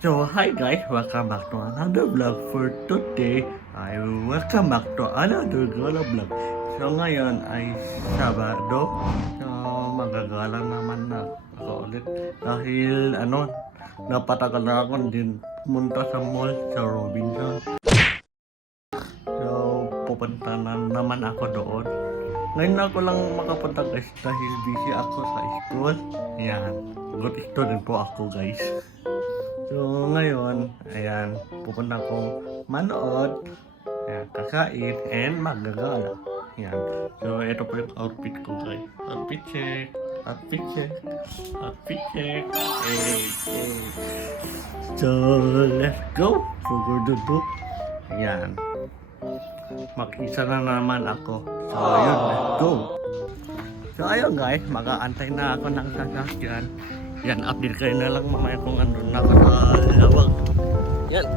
So hi guys, welcome back to another vlog. For today, I welcome back to another gala vlog. So ngayon ay Sabado. So magagala naman na ako ulit. Dahil napatagal na ako din pumunta sa mall sa Robinson. So pupunta na naman ako doon. Ngayon na ako lang makapunta guys dahil busy ako sa school. Ayan, good student po ako guys. So ngayon, ayan, pupunta akong manood, ayan, kakain, and magagala. Ayan. So ito po yung outfit ko guys. Outfit check, outfit check, outfit check. Hey, hey. So let's go. Pugududu. Ayan. Mag-isa na naman ako. So yun, let's go. So ayun guys, mag-aantay na ako ng sasakyan. Yan, update kayo na lang mamaya kung andun na ako sa lawag. Yan.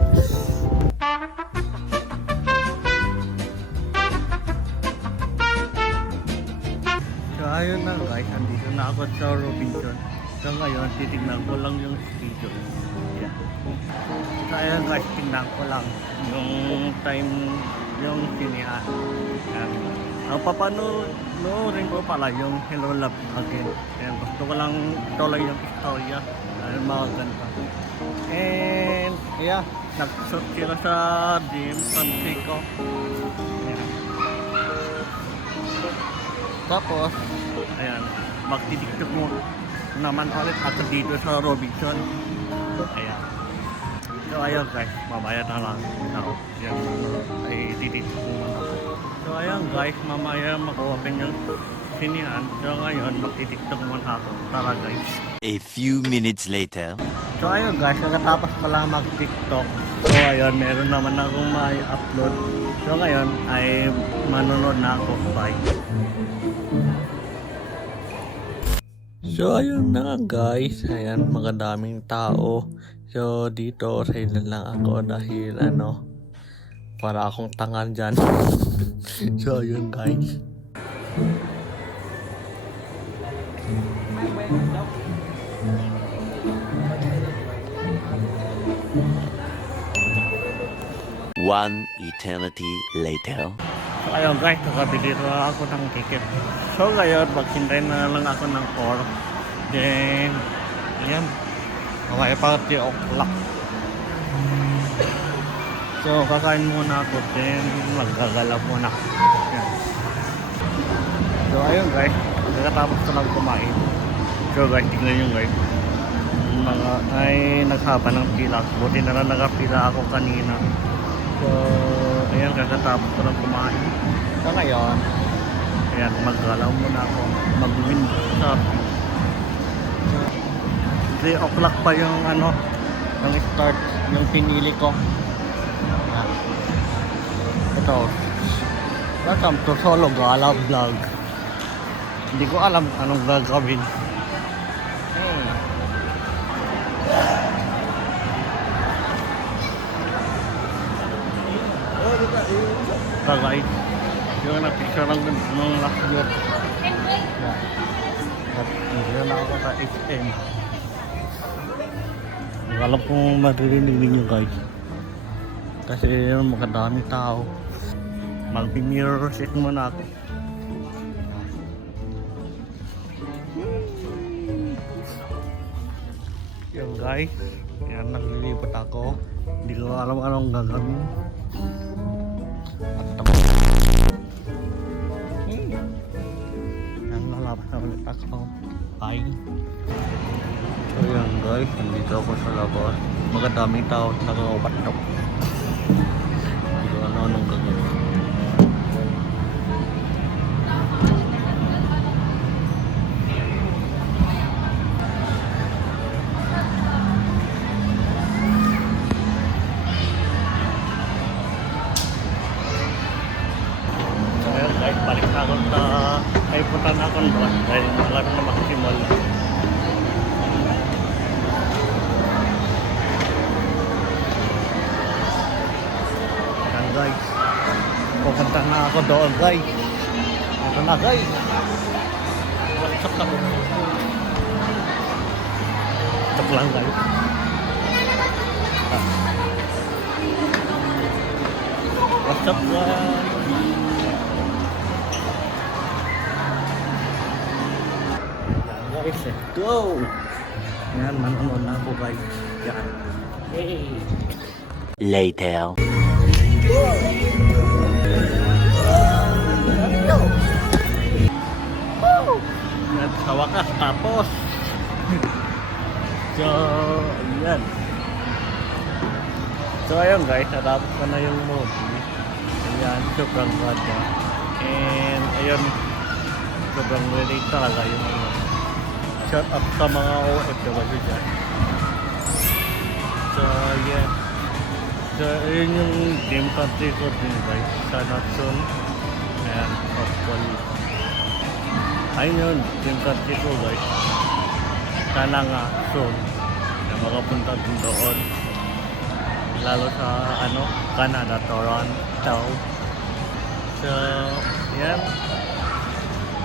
So ayun na guys, andito na ako sa Robinson. So ngayon, titignan ko lang yung schedule. Yan. So ayun guys, tignan ko lang yung time, yung sinihan. Yan. Papanoorin ko pala yung Hello Love Again. Ayan, gusto ko lang tuloy yung istorya dahil maganda. And yeah, nag-shoot sila sa Jim Francisco. Ayan. Tapos ayan, magtitiktok mo naman ulit ako dito sa Robinson. Ayan. So ayun guys, mamaya na lang ako. Yan, ay titiktok mo na ako. So ayan guys, mamaya mag-open yung sinihan. So ngayon, magtitiktok muna ako. Tara guys. A few minutes later. So ayun guys, nakatapos pala mag-tiktok. So ayun, meron naman akong may upload. So ngayon, ay manonood na ako. Bye. So ayun na guys, ayan, magadaming tao. So dito, silent lang ako dahil para akong tangan dyan. So yun guys. One eternity later. So ayun guys, nakabili na ako ng ticket. So ngayon, maghintay na lang ako ng 4. Then, ayan, mamaya pa 3 o'clock. So kakain muna ako, then maggagala muna. Ayan. So ayun guys, nakatapos ko lang kumain. So guys, tignan nyo guys, mga ay naghaba ng pila. Buti na lang nakapila ako kanina. So ayan, kakatapos ko lang kumain. So ngayon, ayan, maggalaw muna ako, mag-window shopping. 3 o'clock pa yung yung start, yung pinili ko. Ito, welcome to Solo Gala Vlog. Hindi ko alam anong gagawin. So guys, yung na-picture lang ng last year. Hindi na ako sa HM. Alam kong maririnig ninyo guys. Kasi yun, makadami tao. Mag-mirror set muna ako. Yan guys, yan, naglilipot ako. Hindi ko alam anong gagawin. Yan, lalabas na ulit ako. Bye. So yan guys, nandito ako sa labas. Magandaming tao, nag-upat-up. Hindi ko alam anong gagawin. Balik na ako sa ay punta na ako doon dahil malapit na makisimol. Yan guys, pupunta na ako doon guys. Ito na guys, wasak ako. Ito lang guys. What's up, guys? Guys, let's go! Yan, manonood na ako guys. Yan. Hey! Later. At sa wakas, tapos. So, ayan. So, ayun guys, natapos ko na yung movie. Ayan, sobrang ganda. And, ayun, sobrang relate talaga yung ano. Shout out sa mga OFW dyan. So, yeah. So, ayun yung game country ko din guys. Sana soon. And, hopefully. Ayun yun, game country ko guys. Sana nga soon na makapunta din doon. Lalo sa, ano, Canada, Toronto. So, yan.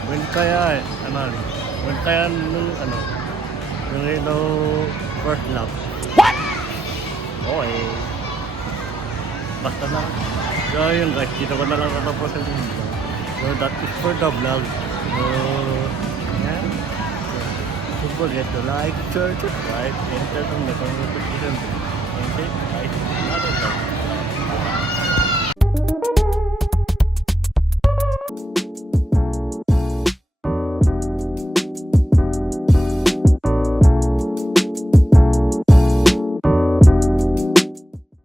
When kaya, ano, when kaya nung, ano, yung Halo First Love. What? Oo eh. Basta na. So yun guys, dito ko na lang natapusin dito. So that is for the vlog. So, yan. Don't forget to like, share, subscribe, and turn on the notification bell. And then, guys, another time.